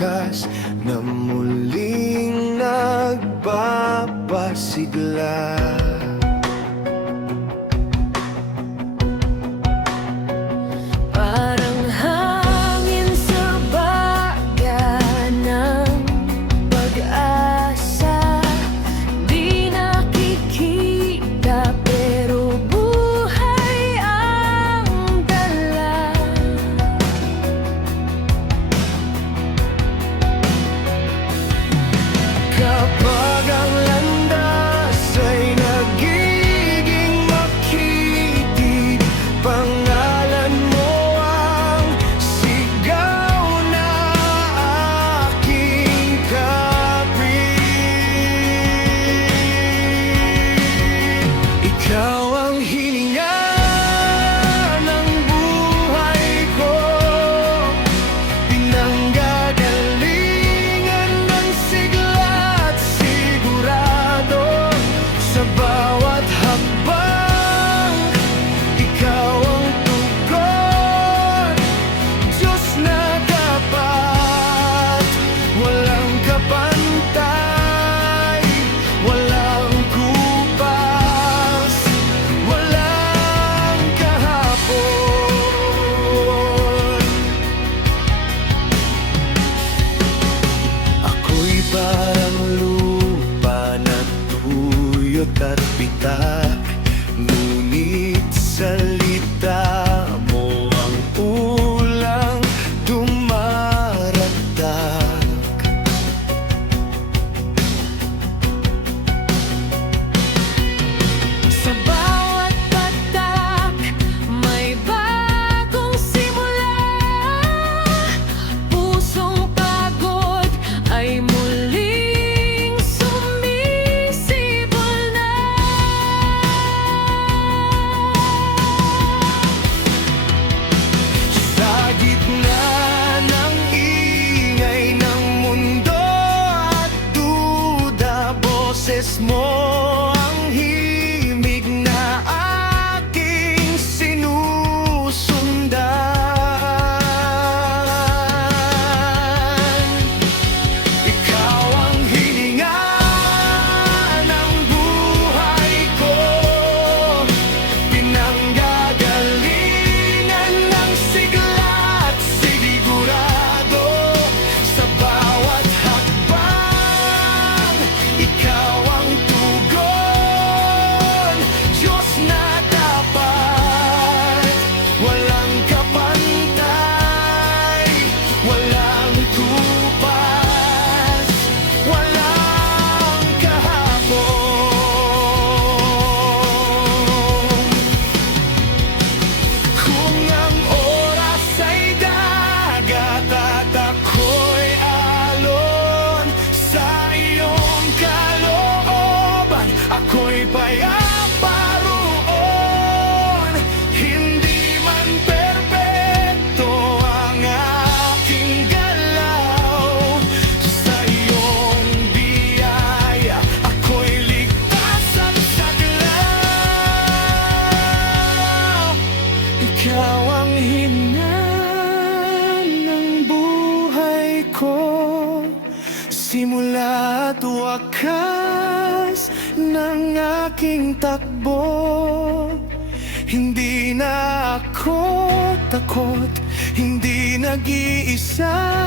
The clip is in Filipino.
wakas na muling nagpapasigla. Parang hangin sa baga ng pag-asa, di nakikita pero buhay ang dala. Kapag ang landas ay nagiging makitid, pangalan mo ang sigaw na aking kapit. Ikaw ang hininga ng buhay ko, pinanggagalingan ng sigla at sigurado. Sa bawat hakbang, ikaw ang tugon, Diyos na tapat, walang kapantay, walang kupas, walang kahapon. Ako'y parang lupa na tuyot at bitak, ngunit salita mo ang ulang dumaratak. Sa bawat patak, may bagong simula. Pusong pagod ay muling sumisibol na. Sa gitna ng ingay ng mundo at duda, boses mo ang himig na aking sinusundan. Ikaw ang hininga ng buhay ko, pinanggagalingan ng sigla at sigurado. Sa bawat hakbang, ikaw ang tugon, Diyos na tapat, walang kapantay, walang tupas, walang kahapon. Kung ang oras ay dagat at ako'y alon, sa iyong kalooban ako'y payapa roon. Hindi man perpekto ang aking galaw, sa iyong biyaya ako'y ligtas at saglaw. Ikaw ang hininga ng buhay ko, simula at wakas ng aking takbo. Hindi na ako takot, hindi nag-iisa.